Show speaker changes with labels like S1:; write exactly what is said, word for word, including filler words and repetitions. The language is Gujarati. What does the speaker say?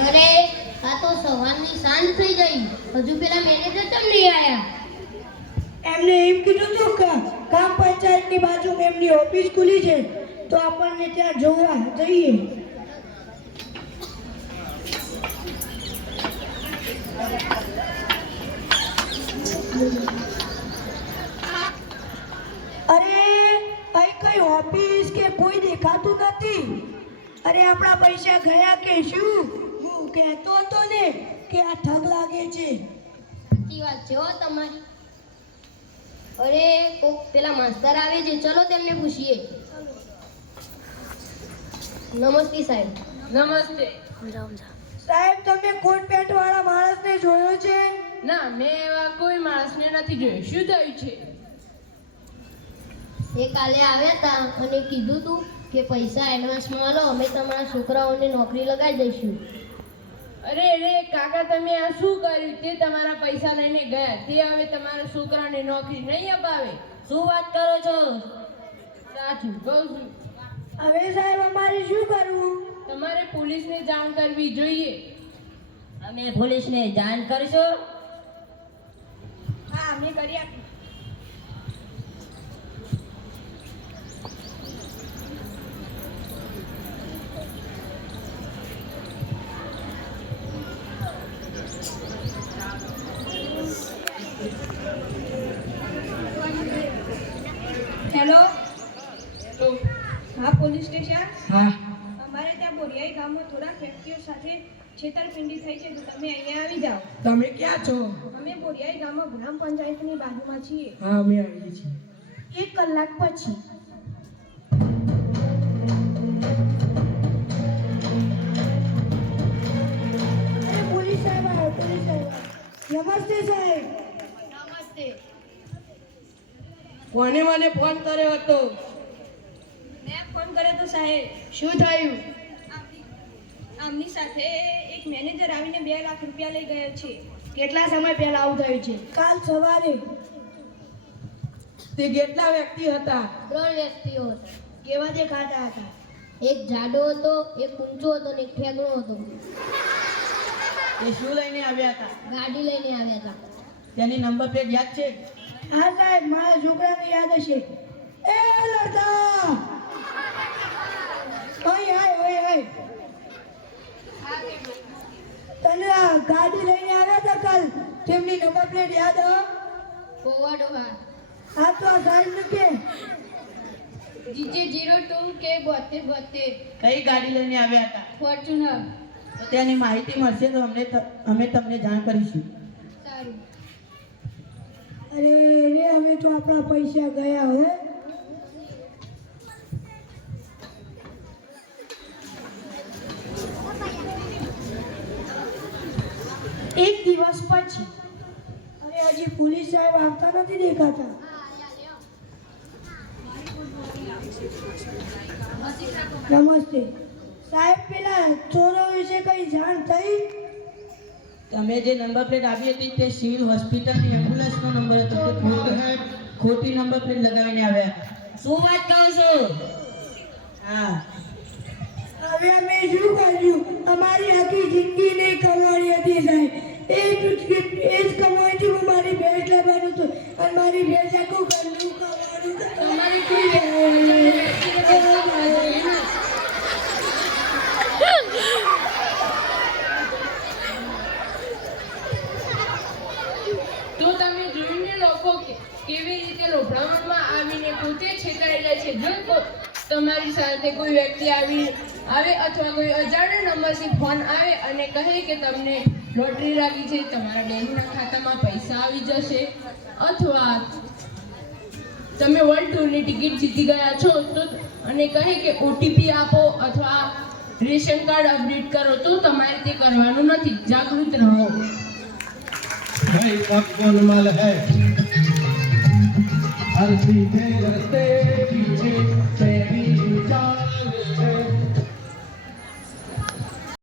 S1: અરે આ તો સવારની સાંજ થઈ ગઈ, હજુ પેલા મેનેજર કેમ નહીં આયા?
S2: એમને એમ કીધું હતું કે ગ્રામ પંચાયતની બાજુમાં એમની ઓફિસ ખુલી છે, તો આપણને ત્યાં જોવા જઈએ. અરે અહીં કઈ ઓફિસ કે કોઈ દેખાતું નથી. અરે આપણા પૈસા ગયા કે શું? હું કહેતો હતો ને કે આ ઠગ લાગે છે.
S1: સાચી વાત છે હો તમારી. અરે કોક પેલા માસ્તર આવે છે, ચલો તેમને પૂછીએ. નમસ્તે સાહેબ.
S3: નમસ્તે.
S2: સાહેબ, તમે કોટ પેન્ટ વાળા માણસને જોયો છે?
S3: ના, મેં એવા કોઈ માણસને નથી જોયું. શું થયું છે?
S1: એ કાલે આવ્યા હતા અને કીધું તું કે પૈસા એડવાન્સમાં લો, અમે તમારા છોકરાઓને નોકરી લગાવી દઈશું.
S3: અરે રે કાકા, તમે આ શું કર્યું? તે તમારા પૈસા લઈને ગયા, તે હવે તમારા છોકરાને નોકરી નહીં અપાવે.
S1: શું વાત કરો છો?
S3: સાચું કહું છું.
S2: હવે સાહેબ, અમારે શું કરવું?
S3: તમારે પોલીસને જાણ કરવી જોઈએ.
S1: અમે પોલીસને જાણ કરશો?
S2: હા, અમે કરી આપીએ.
S4: હેલો,
S3: તો
S4: હા પોલીસ સ્ટેશન.
S2: હા,
S4: અમારે ત્યાં બોરિયાઈ ગામમાં થોડાક વ્યક્તિઓ સાથે છેતરપિંડી થઈ છે, તો તમે અહીંયા આવી જાઓ.
S2: તમે ક્યાં છો?
S4: અમે બોરિયાઈ ગામમાં ગ્રામ પંચાયતની બાજુમાં છીએ.
S2: હા, અમે આવીએ છીએ.
S4: એક કલાક પછી.
S2: અરે પોલીસ સાહેબ આવ્યો, પોલીસ સાહેબ. નમસ્તે સાહેબ.
S1: નમસ્તે.
S3: કોને મને ફોન કર્યો હતો?
S4: મેં ફોન કર્યો તો સાહેબ.
S3: શું થયું?
S4: આમની સાથે એક મેનેજર આવીને બે લાખ રૂપિયા લઈ ગયો છે.
S3: કેટલા સમય પહેલા આવું થયું છે?
S2: કાલ સવારે.
S3: તે કેટલા વ્યક્તિ હતા?
S1: ત્રણ વ્યક્તિઓ હતા.
S2: કેવા દેખાતા હતા?
S1: એક જાડો હતો, એક ઊંચો હતો અને એક ઠેકણો હતો.
S3: એ શું લઈને આવ્યા હતા?
S1: ગાડી લઈને આવ્યા હતા.
S3: તેની નંબર પ્લેટ યાદ છે?
S2: હા સાહેબ, મારા છોકરાને યાદ હશે. એ લડતા ઓય આય ઓય આય. તને આ ગાડી લઈને આવ્યા હતા કાલ, તેમની નંબર પ્લેટ યાદ હ?
S1: ફોરવર્ડ વાર
S2: હા, તો આ સાહેબ ને કે
S1: જીજે જીરો ટુ કે બોતેર બોતેર
S5: કઈ ગાડી લઈને આવ્યા હતા?
S1: ફોર્ચ્યુનર.
S5: તો તેની માહિતી મળશે તો અમને ત- અમે તમને જાણ કરીશું.
S1: સારું.
S2: અરે રે, હવે તો આપણા પૈસા ગયા હો. એક દિવસ પછી. અરે હજી પોલીસ સાહેબ આવતા નથી દેખાતા. નમસ્તે સાહેબ, પેલા ચોરો વિશે કઈ જાણ થઈ?
S5: તમે જે નંબર પ્લેટ આપી હતી તે સિવિલ હોસ્પિટલની એમ્બ્યુલન્સનો નંબર હતો. તે ખોટી ખોટી નંબર પ્લેટ લગાવીને આવ્યા હતા.
S1: શું વાત કહો છો?
S5: હા,
S2: હવે અમે શું કર્યું? અમારી આખી જિંદગી નહીં કમાણી હતી સાહેબ. એ જ એ જ કમાણીથી હું મારી ભેંસ લેવાનું હતું અને મારી ભેંસ આખું ઘરનું કમાણું.
S1: તમારી કોઈ
S3: તો તમે જોયું ને લોકો કે કેવી રીતે લોભડામણમાં આવીને પોતે છેતરાઈ જાય છે. જો કો- તમારી સાથે કોઈ વ્યક્તિ આવી આવે અથવા કોઈ અજાણ્યા નંબરથી ફોન આવે અને કહે કે તમને લોટરી લાગી છે, તમારા બેંકના ખાતામાં પૈસા આવી જશે, અથવા તમે વર્લ્ડ ટૂરની ટિકિટ જીતી ગયા છો તો અને કહે કે ઓટીપી આપો અથવા રેશન કાર્ડ અપડેટ કરો, તો તમારે તે કરવાનું નથી. જાગૃત રહો.
S6: भाई अब कौन मल है हर सीधे रस्ते पीछे से